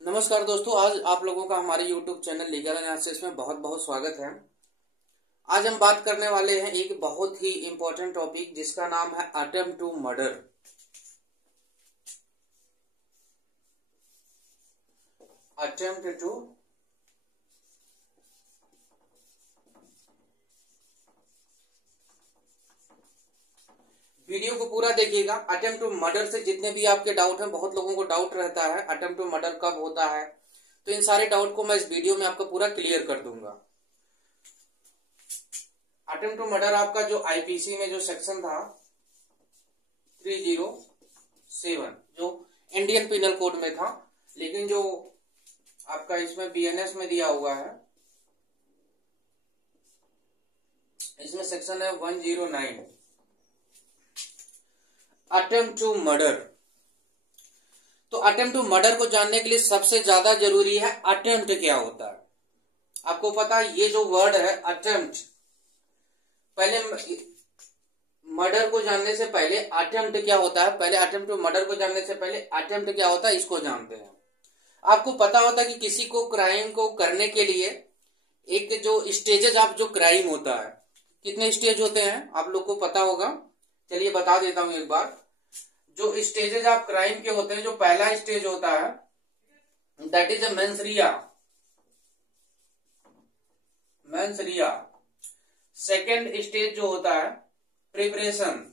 नमस्कार दोस्तों, आज आप लोगों का हमारे YouTube चैनल लीगल एनालिसिस में बहुत बहुत स्वागत है। आज हम बात करने वाले हैं एक बहुत ही इम्पोर्टेंट टॉपिक जिसका नाम है attempt to murder. Attempt to video को पूरा देखिएगा। अटेम्प्ट टू मर्डर से जितने भी आपके डाउट हैं, बहुत लोगों को डाउट रहता है अटेम्प्ट टू मर्डर कब होता है, तो इन सारे डाउट को मैं इस वीडियो में आपका पूरा क्लियर कर दूंगा। अटेम्प्ट टू मर्डर आपका जो आईपीसी में जो सेक्शन था 307 जो इंडियन पिनल कोड में था, लेकिन जो आपका इसमें बीएनएस में दिया हुआ है, इसमें सेक्शन है 109 अटेम्प्ट टू मर्डर। तो अटेम्प्ट टू मर्डर को जानने के लिए सबसे ज्यादा जरूरी है अटेम्प्ट क्या होता है। आपको पता है ये जो वर्ड है अटेम्प्ट, पहले मर्डर को जानने से पहले अटेम्प्ट क्या होता है, पहले अटेम्प्ट टू मर्डर को जानने से पहले अटेम्प्ट क्या होता है इसको जानते हैं। आपको पता होता है कि किसी को क्राइम को करने के लिए एक जो स्टेजेस ऑफ जो क्राइम होता है, कितने स्टेज होते हैं आप लोग को पता होगा। चलिए बता देता हूं एक बार। जो स्टेजेस ऑफ क्राइम के होते हैं, जो पहला स्टेज होता है that is mens rea. Second stage जो होता है प्रिपरेशन।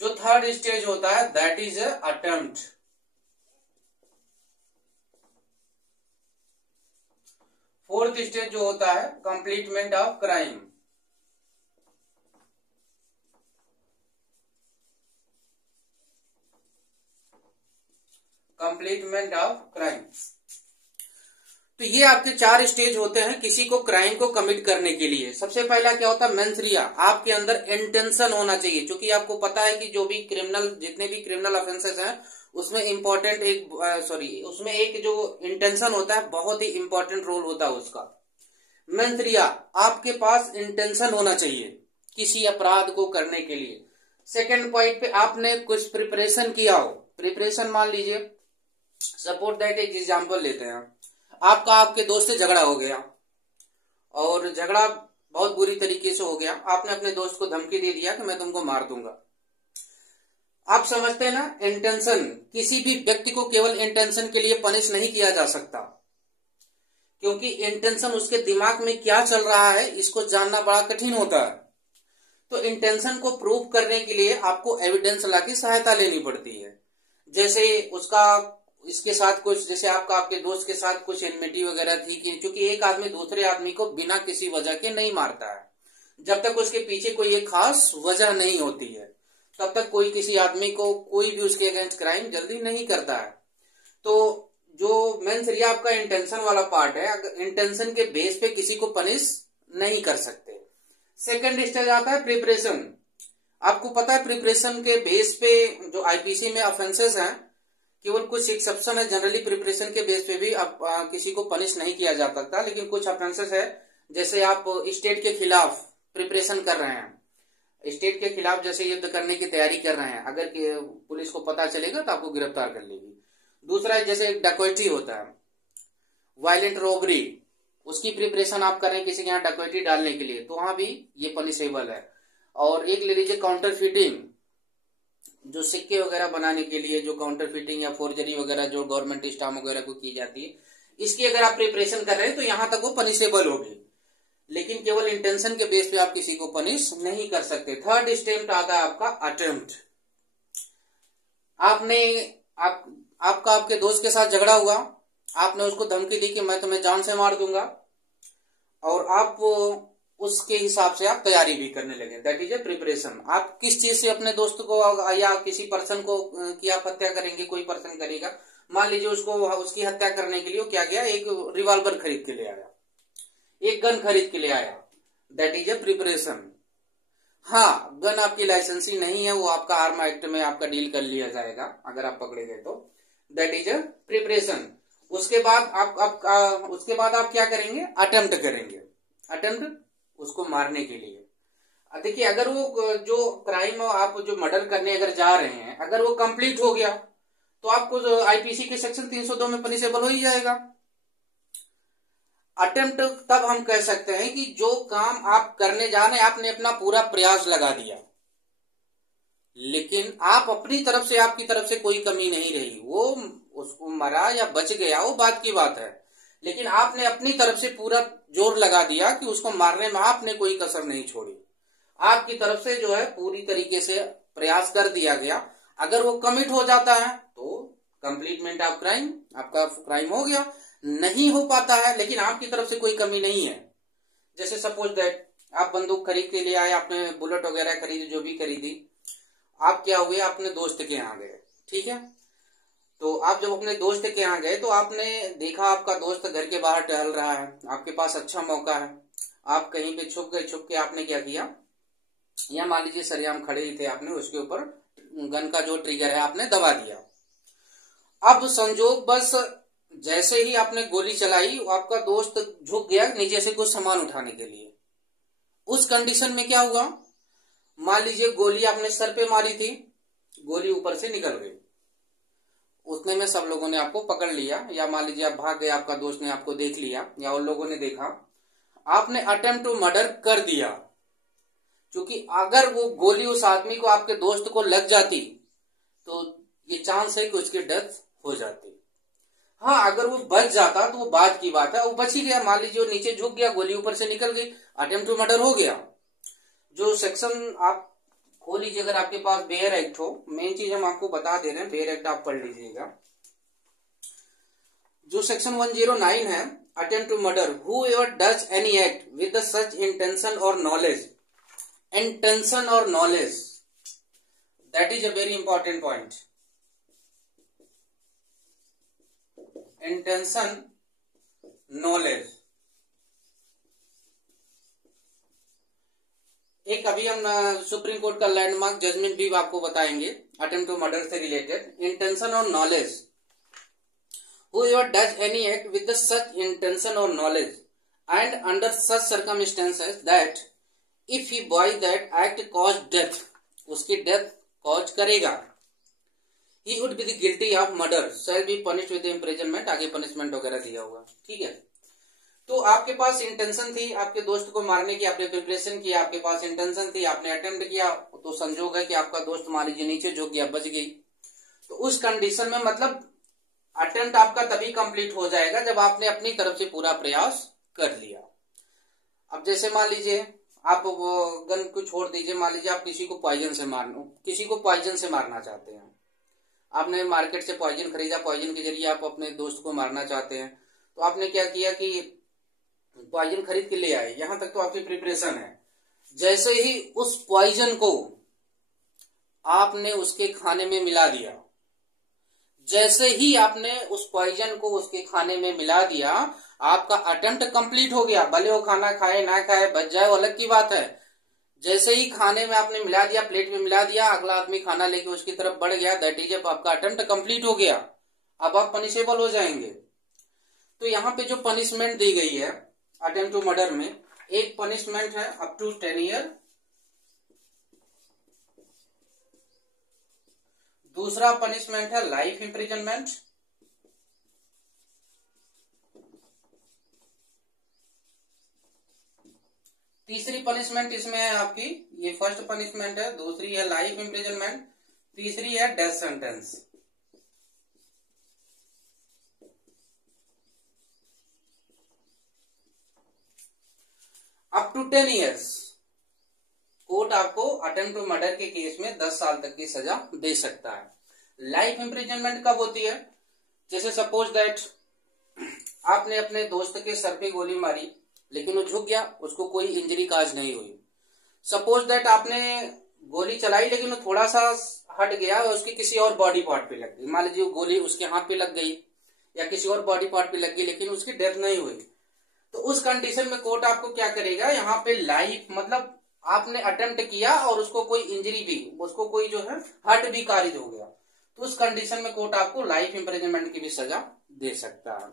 जो थर्ड स्टेज होता है that is attempt. Fourth stage जो होता है completement of crime. Completement of crime. तो ये आपके 4 स्टेज होते हैं किसी को क्राइम को कमिट करने के लिए। सबसे पहला क्या होता है मेंस रिया। आपके अंदर इंटेंशन होना चाहिए, क्योंकि आपको पता है कि जो भी जितने भी क्रिमिनल ऑफेंसेस हैं उसमें इंपॉर्टेंट उसमें एक जो इंटेंशन होता है बहुत ही इंपॉर्टेंट रोल होता है उसका। मेंस रिया, आपके पास इंटेंशन होना चाहिए किसी अपराध को करने के लिए। सेकेंड पॉइंट पे आपने कुछ प्रिपरेशन किया हो। प्रिपरेशन मान लीजिए, सपोज दैट एक एग्जांपल लेते हैं, आपका आपके दोस्त से झगड़ा हो गया और झगड़ा बहुत बुरी तरीके से हो गया। आपने अपने दोस्त को धमकी दे दिया कि मैं तुमको मार दूंगा। आप समझते हैं ना, इंटेंशन। किसी भी व्यक्ति को केवल इंटेंशन के लिए पनिश नहीं किया जा सकता, क्योंकि इंटेंशन उसके दिमाग में क्या चल रहा है इसको जानना बड़ा कठिन होता है। तो इंटेंशन को प्रूव करने के लिए आपको एविडेंस ला की सहायता लेनी पड़ती है। जैसे इसके साथ कुछ, जैसे आपके दोस्त के साथ कुछ एनमिटी वगैरह थी, क्योंकि एक आदमी दूसरे आदमी को बिना किसी वजह के नहीं मारता है। जब तक उसके पीछे कोई एक खास वजह नहीं होती है तब तक कोई किसी आदमी को कोई भी उसके अगेंस्ट क्राइम जल्दी नहीं करता है। तो जो मेंस रिया आपका इंटेंशन वाला पार्ट है, अगर इंटेंशन के बेस पे किसी को पनिश नहीं कर सकते। सेकंड स्टेज आता है प्रिपरेशन। आपको पता है प्रिपरेशन के बेस पे जो आईपीसी में ऑफेंसेस हैं, केवल कुछ एक्सेप्शन है, जनरली प्रिपरेशन के बेस पे भी किसी को पनिश नहीं किया जा सकता, लेकिन कुछ ऑफेंसेस है। जैसे आप स्टेट के खिलाफ प्रिपरेशन कर रहे हैं, स्टेट के खिलाफ जैसे युद्ध करने की तैयारी कर रहे हैं, अगर पुलिस को पता चलेगा तो आपको गिरफ्तार कर लेगी। दूसरा है जैसे डकैती होता है, वायलेंट रॉबरी, उसकी प्रिपरेशन आप कर रहे हैं किसी के यहाँ डकैती डालने के लिए, तो वहां भी ये पनिशेबल है। और एक ले लीजिए काउंटर फीटिंग, जो सिक्के वगैरह बनाने के लिए जो काउंटर फीटिंग या फोर्जरी वगैरह जो गवर्नमेंट स्टाम्प वगैरह को की जाती है, इसकी अगर आप प्रिपरेशन कर रहे हैं तो यहां तक वो पनिशेबल होगी, लेकिन केवल इंटेंशन के बेस पे आप किसी को पनिश नहीं कर सकते। थर्ड स्टेप आता है आपका अटेम्प्ट। आपका आपके दोस्त के साथ झगड़ा हुआ, आपने उसको धमकी दी कि मैं तुम्हें जान से मार दूंगा, और आप उसके हिसाब से आप तैयारी भी करने लगे, दैट इज ए प्रिपरेशन। आप किस चीज से अपने दोस्त को या किसी पर्सन को की आप हत्या करेंगे, कोई पर्सन करेगा, मान लीजिए उसकी हत्या करने के लिए क्या गया, एक रिवॉल्वर खरीद के ले आया, एक गन खरीद के ले आया, दैट इज ए प्रिपरेशन। हाँ, गन आपकी लाइसेंसी नहीं है, वो आपका आर्म एक्ट में आपका डील कर लिया जाएगा अगर आप पकड़े गए तो, दैट इज ए प्रिपरेशन। उसके बाद आप क्या करेंगे, अटेम्प्ट करेंगे, अटेम्प्ट उसको मारने के लिए। देखिए अगर वो जो क्राइम आप जो मर्डर करने अगर जा रहे हैं अगर वो कंप्लीट हो गया तो आपको आईपीसी के सेक्शन 302 में पनिशेबल हो ही जाएगा। अटेम्प्ट तब हम कह सकते हैं कि जो काम आप करने जा रहे हैं आपने अपना पूरा प्रयास लगा दिया, लेकिन आप अपनी तरफ से आपकी तरफ से कोई कमी नहीं रही, वो उसको मरा या बच गया वो बात की बात है, लेकिन आपने अपनी तरफ से पूरा जोर लगा दिया कि उसको मारने में आपने कोई कसर नहीं छोड़ी, आपकी तरफ से जो है पूरी तरीके से प्रयास कर दिया गया। अगर वो कमिट हो जाता है तो कंप्लीटमेंट ऑफ क्राइम, आपका क्राइम हो गया। नहीं हो पाता है लेकिन आपकी तरफ से कोई कमी नहीं है, जैसे सपोज दैट आप बंदूक खरीद के लिए आए, आपने बुलेट वगैरह खरीदी, जो भी खरीदी, आप क्या हुए अपने दोस्त के यहाँ गए, ठीक है। तो आप जब अपने दोस्त के यहाँ गए तो आपने देखा आपका दोस्त घर के बाहर टहल रहा है, आपके पास अच्छा मौका है, आप कहीं पे छुप गए, छुप के आपने क्या किया, या मान लीजिए सरेआम खड़े ही थे, आपने उसके ऊपर गन का जो ट्रिगर है आपने दबा दिया। अब संजोग बस जैसे ही आपने गोली चलाई आपका दोस्त झुक गया नीचे से कुछ सामान उठाने के लिए, उस कंडीशन में क्या हुआ, मान लीजिए गोली आपने सर पे मारी थी, गोली ऊपर से निकल गई, उतने में सब लोगों ने आपको पकड़ लिया, या मान लीजिए आप भाग गए, आपका दोस्त ने आपको देख लिया या उन लोगों ने देखा, आपने अटेम्प्ट टू मर्डर कर दिया। क्योंकि अगर वो गोली उस आदमी को, आपके दोस्त को लग जाती तो ये चांस है कि उसकी डेथ हो जाती। हाँ अगर वो बच जाता तो वो बात की बात है, वो बच ही गया, मान लीजिए वो नीचे झुक गया, गोली ऊपर से निकल गई, अटेम्प्ट टू मर्डर हो गया। जो सेक्शन आप खोल लीजिए अगर आपके पास बेयर एक्ट हो, मेन चीज हम आपको बता दे रहे हैं, बेयर एक्ट आप पढ़ लीजिएगा। जो सेक्शन 109 है, attempt to murder, whoever does any act with such intention और नॉलेज, इंटेंशन और knowledge, that is a very important point. Intention knowledge, एक अभी हम सुप्रीम कोर्ट का लैंडमार्क जजमेंट भी आपको बताएंगे अटेम्प्ट टू मर्डर से रिलेटेड। इंटेंशन और knowledge, whoever does any act with the such intention or knowledge and under such circumstances that if he by that act caused death, उसकी death cause करेगा, he would be the guilty of murder shall be punished with imprisonment, आगे punishment वगैरह दिया हुआ, ठीक है। तो आपके पास इंटेंशन थी आपके दोस्त को मारने की, आपने प्रिपरेशन किया, आपके पास इंटेंशन थी, आपने अटेम्प्ट किया, तो संजोग है कि आपका दोस्त मान लीजिए नीचे झुक गया, बच गई, तो उस कंडीशन में मतलब अटेम्प्ट आपका तभी कंप्लीट हो जाएगा जब आपने अपनी तरफ से पूरा प्रयास कर लिया। अब जैसे मान लीजिए आप वो गन को छोड़ दीजिए, मान लीजिए आप किसी को पॉइजन से मारना चाहते हैं, आपने मार्केट से पॉइजन खरीदा, पॉइजन के जरिए आप अपने दोस्त को मारना चाहते हैं, तो आपने क्या किया कि पॉइजन खरीद के ले आए, यहां तक तो आपकी प्रिपरेशन है। जैसे ही उस पॉइजन को आपने उसके खाने में मिला दिया, जैसे ही आपने उस पॉइजन को उसके खाने में मिला दिया, आपका अटेम्प्ट कंप्लीट हो गया। भले वो खाना खाए ना खाए, बच जाए वो अलग की बात है। जैसे ही खाने में आपने मिला दिया, प्लेट में मिला दिया, अगला आदमी खाना लेके उसकी तरफ बढ़ गया, दैट इज आपका अटेम्प्ट कंप्लीट हो गया, अब आप पनिशेबल हो जाएंगे। तो यहाँ पे जो पनिशमेंट दी गई है अटेम्प्ट टू मर्डर में, एक पनिशमेंट है अप टू 10 ईयर, दूसरा पनिशमेंट है लाइफ इंप्रिजनमेंट, तीसरी पनिशमेंट इसमें है आपकी, ये फर्स्ट पनिशमेंट है, दूसरी है लाइफ इंप्रिजनमेंट, तीसरी है death sentence. Up to 10 years court आपको अटेम्प्ट टू मर्डर के केस में 10 साल तक की सजा दे सकता है। लाइफ इंप्रिजनमेंट कब होती है, जैसे सपोज दैट आपने अपने दोस्त के सर पे गोली मारी लेकिन वो झुक गया, उसको कोई इंजरी काज नहीं हुई। सपोज दैट आपने गोली चलाई लेकिन वो थोड़ा सा हट गया और उसकी किसी और बॉडी पार्ट पे लग गई, मान लीजिए गोली उसके हाथ पे लग गई या किसी और बॉडी पार्ट पे लग गई लेकिन उसकी डेथ नहीं हुई, तो उस कंडीशन में कोर्ट आपको क्या करेगा, यहाँ पे लाइफ मतलब आपने अटेम्प्ट किया और उसको कोई इंजरी भी, उसको कोई जो है हर्ट भी कारिज हो गया, तो उस कंडीशन में कोर्ट आपको लाइफ इंप्रिजनमेंट की भी सजा दे सकता है।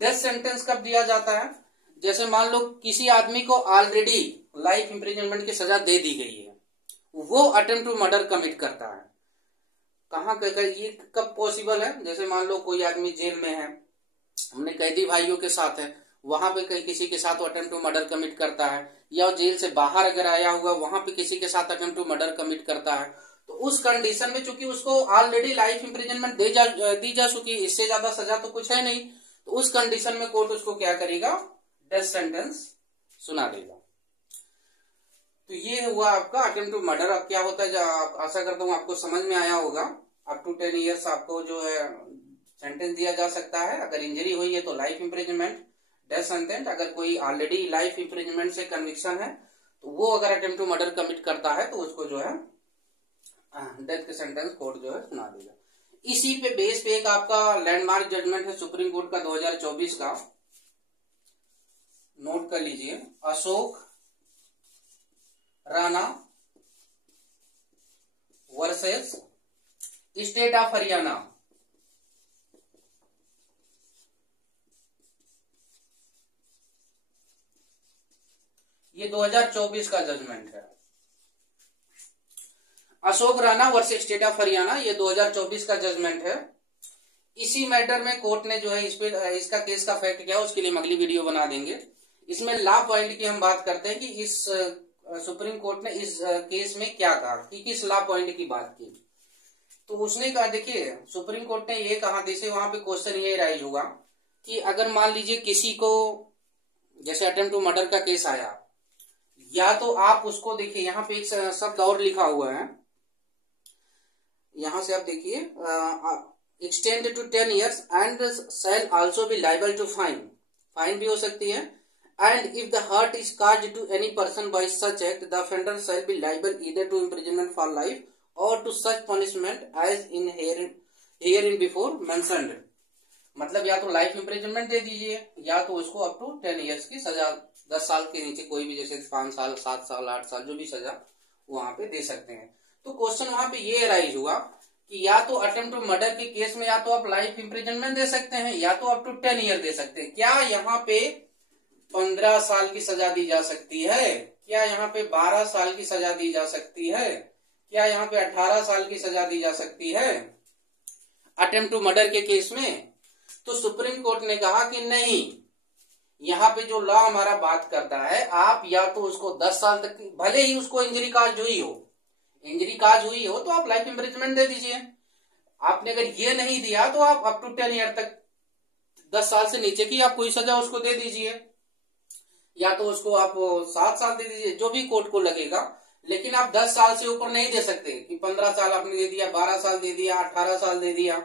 डेथ सेंटेंस कब दिया जाता है, जैसे मान लो किसी आदमी को ऑलरेडी लाइफ इम्प्रिजनमेंट की सजा दे दी गई है, वो अटेम्प्ट टू मर्डर कमिट करता है। कहाँ ये कब पॉसिबल है? जैसे मान लो कोई आदमी जेल में है, हमने कैदी भाइयों के साथ है, वहां पे कहीं किसी के साथ अटेम्प्ट टू मर्डर कमिट करता है, या जेल से बाहर अगर आया हुआ वहां पे किसी के साथ अटेम्प्ट टू मर्डर कमिट करता है, तो उस कंडीशन में चूंकि उसको ऑलरेडी लाइफ इम्प्रिजनमेंट दी जा चुकी, इससे ज्यादा सजा तो कुछ है नहीं, तो उस कंडीशन में कोर्ट उसको क्या करेगा? डेथ सेंटेंस सुना देगा। तो ये हुआ आपका अटेम्प्ट टू मर्डर। अब क्या होता है, आशा करता हूँ आपको समझ में आया होगा। अप टू 10 ईयर्स आपको जो है सेंटेंस दिया जा सकता है। अगर इंजरी हुई है तो लाइफ इम्प्रिजनमेंट, डेथ सेंटेंस। अगर कोई ऑलरेडी लाइफ इम्प्रिजनमेंट से कन्विक्शन है तो वो अगर अटेम्प्ट टू मर्डर कमिट करता है तो उसको जो है डेथ के सेंटेंस कोर्ट जो है सुना देगा। इसी पे बेस पे एक आपका लैंडमार्क जजमेंट है सुप्रीम कोर्ट का 2024 का, नोट कर लीजिए। Ashok Rana versus state of Haryana. ये 2024 का जजमेंट है। Ashok Rana versus state of Haryana, ये 2024 का जजमेंट है। इसी मैटर में कोर्ट ने जो है इस पे इसका केस का फैक्ट क्या है उसके लिए हम अगली वीडियो बना देंगे। इसमें लॉ पॉइंट की हम बात करते हैं कि इस सुप्रीम कोर्ट ने इस केस में क्या कहा, कि किस लॉ पॉइंट की बात की। तो उसने कहा, देखिए सुप्रीम कोर्ट ने ये कहा, जैसे वहां पे क्वेश्चन ये राइज होगा कि अगर मान लीजिए किसी को जैसे अटेम्प्ट टू मर्डर का केस आया, या तो आप उसको देखिए यहाँ पे एक शब्द और लिखा हुआ है, यहां से आप देखिए extend to 10 years and shall also be liable to fine, fine भी हो सकती है। And if the hurt is caused to any person by such act the offender shall be liable either to imprisonment for life और to such punishment as in here in before mentioned. मतलब या तो life imprisonment दे दीजिए या तो उसको up to 10 years की सजा, 10 साल के नीचे कोई भी, जैसे 5 साल 7 साल 8 साल जो भी सजा वहां पे दे सकते हैं। तो क्वेश्चन वहां पे ये राइज हुआ कि या तो अटेम्प्ट टू मर्डर के केस में या तो आप लाइफ इम्प्रिजनमेंट दे सकते हैं या तो अप टू 10 ईयर दे सकते हैं। क्या यहाँ पे 15 साल की सजा दी जा सकती है? क्या यहाँ पे 12 साल की सजा दी जा सकती है? क्या यहाँ पे 18 साल की सजा दी जा सकती है अटेम्प्ट टू मर्डर के केस में? तो सुप्रीम कोर्ट ने कहा कि नहीं, यहाँ पे जो लॉ हमारा बात करता है, आप या तो उसको 10 साल तक, भले ही उसको इंजरी काज हुई हो तो आप लाइफ इम्प्रिजनमेंट दे दीजिए। आपने अगर ये नहीं दिया तो आप अप टू 10 ईयर तक, 10 साल से नीचे की आप कोई सजा उसको दे दीजिए, या तो उसको आप 7 साल दे दीजिए, जो भी कोर्ट को लगेगा। लेकिन आप 10 साल से ऊपर नहीं दे सकते कि 15 साल आपने दे दिया, 12 साल दे दिया, 18 साल दे दिया,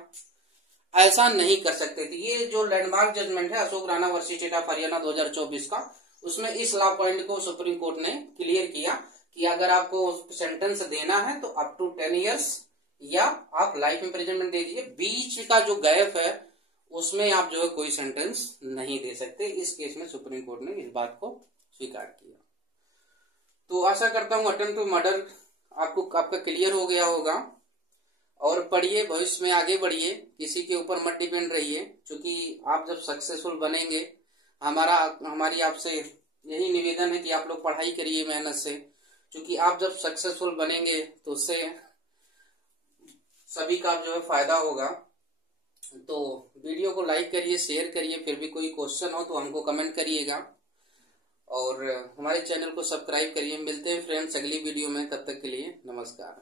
ऐसा नहीं कर सकते थे। ये जो लैंडमार्क जजमेंट है Ashok Rana versus state of Haryana 2024 का, उसमें इस लॉ पॉइंट को सुप्रीम कोर्ट ने क्लियर किया कि अगर आपको सेंटेंस देना है तो अप टू 10 ईयर्स या आप लाइफ इम्प्रिजनमेंट दे दीजिए, बीच का जो गैप है उसमें आप जो है कोई सेंटेंस नहीं दे सकते। इस केस में सुप्रीम कोर्ट ने इस बात को स्वीकार किया। तो आशा करता हूं अटेम्प्ट टू मर्डर आपका क्लियर हो गया होगा। और पढ़िए, भविष्य में आगे बढ़िए, किसी के ऊपर मत डिपेंड रहिए, क्योंकि आप जब सक्सेसफुल बनेंगे, हमारी आपसे यही निवेदन है कि आप लोग पढ़ाई करिए मेहनत से, क्योंकि आप जब सक्सेसफुल बनेंगे तो उससे सभी का जो है फायदा होगा। तो वीडियो को लाइक करिए, शेयर करिए, फिर भी कोई क्वेश्चन हो तो हमको कमेंट करिएगा और हमारे चैनल को सब्सक्राइब करिए। मिलते हैं फ्रेंड्स अगली वीडियो में, तब तक के लिए नमस्कार।